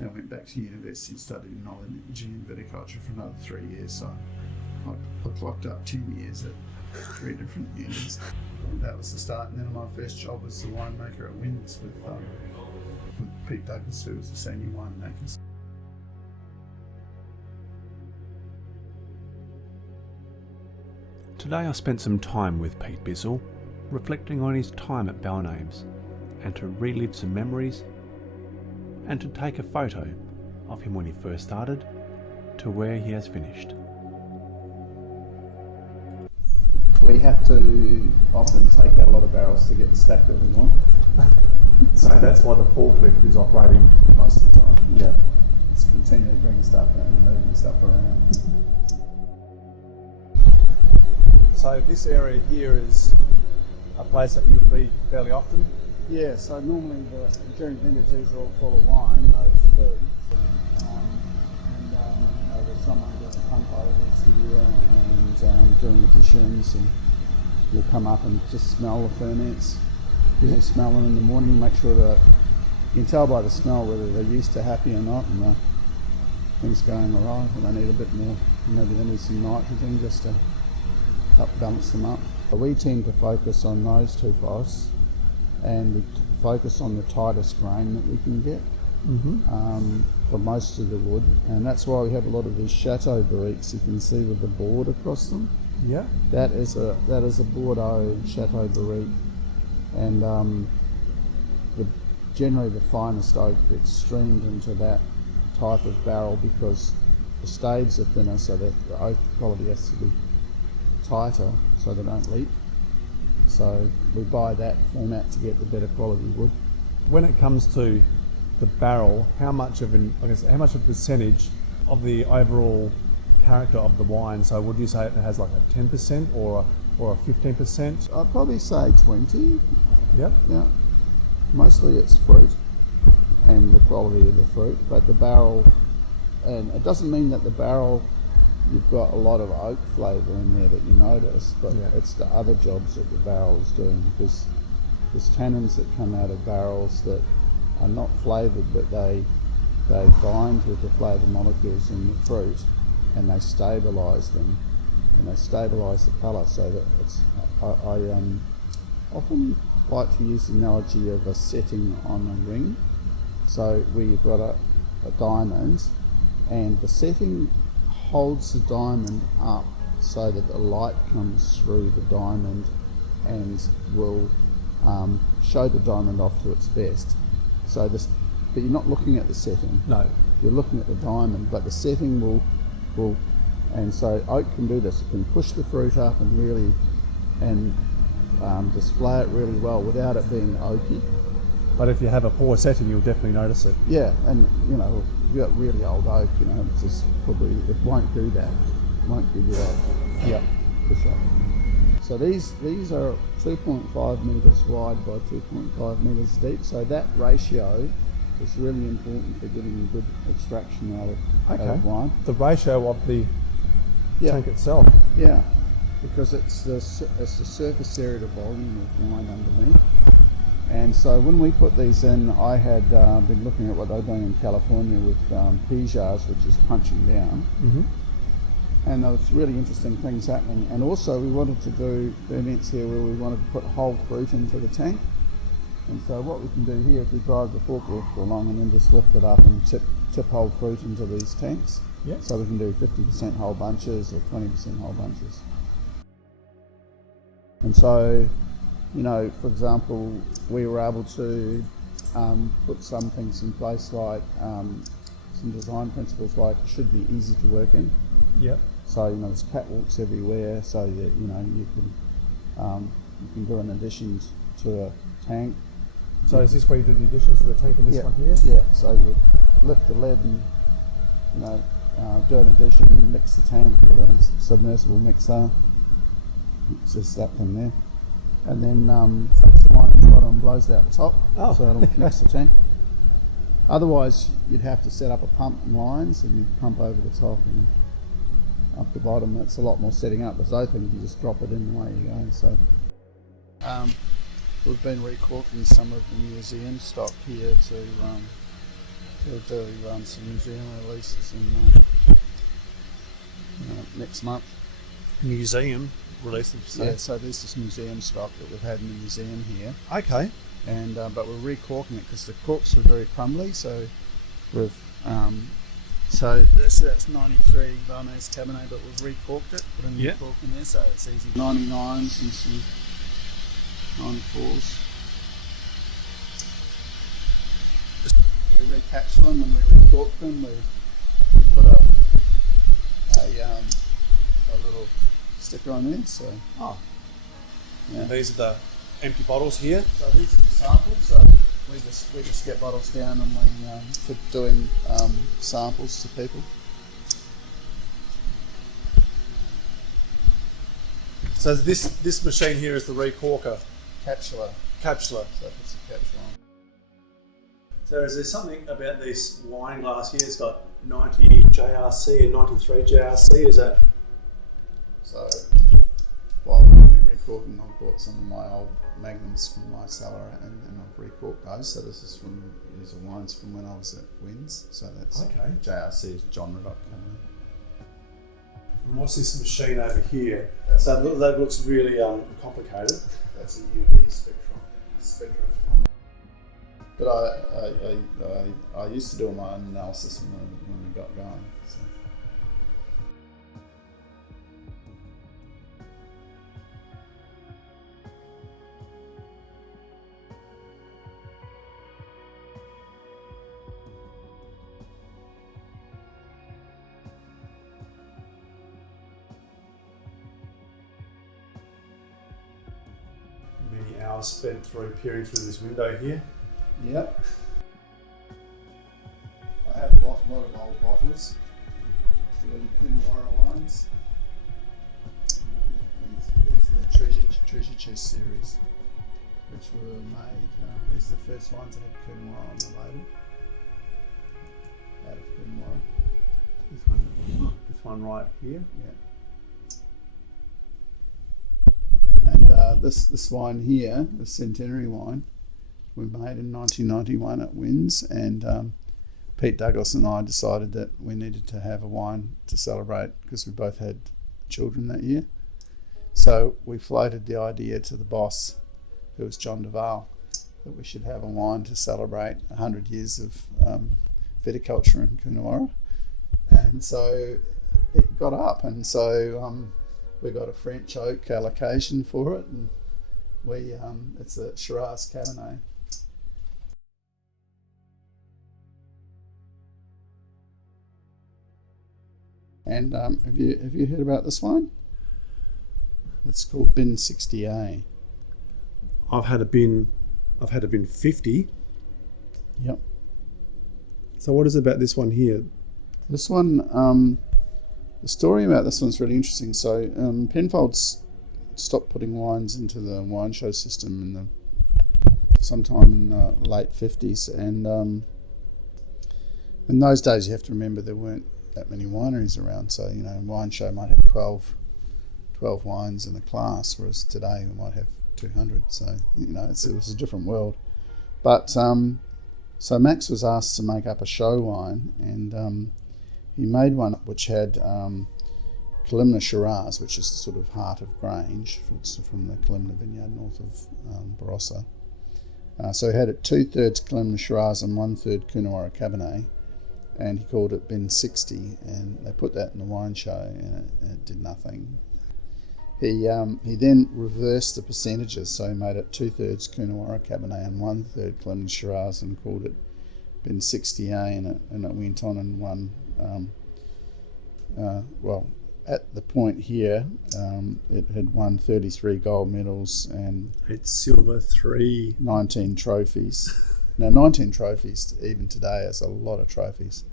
Then I went back to university and studied enology and viticulture for another 3 years. So I clocked up 10 years at 3 different unis. That was the start. And then my first job was the winemaker at Wineries with Pete Bissell, who was the senior winemaker. Today I spent some time with Pete Bissell, reflecting on his time at Balnaves, and to relive some memories, and to take a photo of him when he first started to where he has finished. We have to often take out a lot of barrels to get the stack that we want. So that's why the forklift is operating Most of the time, yeah. It's continually bringing stuff in and moving stuff around. So this area here is a place that you'll be fairly often? Yeah, so normally during vintage these are all full of wine, those foods. There's someone who does the pump overs here and doing additions, and we'll come up and just smell the ferments. Usually smell them in the morning, make sure that you can tell by the smell whether they're used to happy or not, and things going alright, and they need a bit more, maybe they need some nitrogen just to help balance them up. We tend to focus on those two forests, and we focus on the tightest grain that we can get for most of the wood, and that's why we have a lot of these chateau barriques you can see with the board across them. Yeah. That is a Bordeaux chateau barrique, and generally the finest oak gets streamed into that type of barrel because the staves are thinner, so that the oak quality has to be tighter so they don't leak. So we buy that format to get the better quality wood. When it comes to the barrel, how much of a percentage of the overall character of the wine? So would you say it has like a 10% or a 15%? I'd probably say 20. Yeah. Yeah. Mostly it's fruit and the quality of the fruit, but the barrel, and it doesn't mean that the barrel you've got a lot of oak flavour in there that you notice, but it's the other jobs that the barrel is doing, because there's tannins that come out of barrels that are not flavoured, but they bind with the flavour molecules in the fruit and they stabilise them, and they stabilise the colour, so that it's, I often like to use the analogy of a setting on a ring. So where you've got a diamond, and the setting holds the diamond up so that the light comes through the diamond and will show the diamond off to its best. So this, but you're not looking at the setting. No. You're looking at the diamond, but the setting will, and so oak can do this. It can push the fruit up and really, display it really well without it being oaky. But if you have a poor setting, you'll definitely notice it. Yeah, and if you've got really old oak, it's just probably, it won't do that. It won't give you that push up. So these are 2.5 metres wide by 2.5 metres deep. So that ratio is really important for getting good extraction out of wine. The ratio of the tank itself. Yeah, because it's the surface area to volume of wine underneath. And so when we put these in, I had been looking at what they're doing in California with pigeons, which is punching down. Mm-hmm. And there was really interesting things happening. And also we wanted to do ferments here where we wanted to put whole fruit into the tank. And so what we can do here is we drive the forklift along and then just lift it up and tip whole fruit into these tanks. Yeah. So we can do 50% whole bunches or 20% whole bunches. And so, for example, we were able to put some things in place like some design principles like it should be easy to work in. Yeah. So there's catwalks everywhere, so that you can do an addition to a tank. So is this where you do the additions to the tank in this one here? Yeah. So you lift the lid and do an addition, mix the tank with a submersible mixer. It's just that thing there. And then sucks the wine in the bottom and blows it out the top, so that'll mix the tank. Otherwise, you'd have to set up a pump line, so you'd pump over the top and up the bottom. That's a lot more setting up. With those things, you just drop it in and away you go. So we've been recorking some of the museum stock here to do some museum releases next month. Museum release, did you say? Yeah, so there's this museum stock that we've had in the museum here, Okay. and but we're recorking it because the corks were very crumbly. So we've that's 93 Balnaves Cabernet, but we've recorked it, put a new cork in there, so it's easy. 99s and some 94s. We recapture them and we recork them. We put a little sticker on there. So And these are the empty bottles here. So these are the samples. So we just get bottles down and we for doing samples to people. So this machine here is the recorker. Capsular. Capsular. So it puts a capsule on. So is there something about this wine glass here? It's got 90 JRC and 93 JRC. Is that? So while we've been recorking, I've bought some of my old magnums from my cellar and I've recorked those. So these are wines from when I was at Wins. So that's Okay. JRC is John Reddock Company. And what's this machine over here? So that looks really complicated. That's a UV spectrophotometer. But I used to do my own analysis when we got going. So. Many hours spent peering through this window here. Yep. I have a lot of old bottles. Early Qanawara wines. These are the treasure chest series, which were made. These are the first wines that had Qanawara on the label. Out of Qanawara. This one right here. Yeah. And this wine here, the centenary wine, we made in 1991 at Wins, and Pete Douglas and I decided that we needed to have a wine to celebrate because we both had children that year. So we floated the idea to the boss, who was John Duval, that we should have a wine to celebrate 100 years of viticulture in Coonawarra. And so it got up, and so we got a French oak allocation for it, and it's a Shiraz Cabernet. And have you heard about this wine? It's called Bin 60A. I've had a bin 50. Yep. So what is it about this one here? This one, the story about this one's really interesting. So Penfolds stopped putting wines into the wine show system sometime in the late 50s, and in those days you have to remember there weren't that many wineries around, so a wine show might have 12 wines in a class, whereas today we might have 200. So it was a different world. But so Max was asked to make up a show wine, and he made one which had Kalimna Shiraz, which is the sort of heart of Grange, from the Kalimna vineyard north of Barossa. So he had it 2/3 Kalimna Shiraz and 1/3 Coonawarra Cabernet, and he called it Bin 60, and they put that in the wine show, and it did nothing. He then reversed the percentages, so he made it 2/3 Coonawarra Cabernet and 1/3 Kalimna Shiraz, and called it Bin 60A, and it went on and won. At the point here, it had won 33 gold medals and It's silver 3. 19 trophies. Now, 19 trophies even today is a lot of trophies.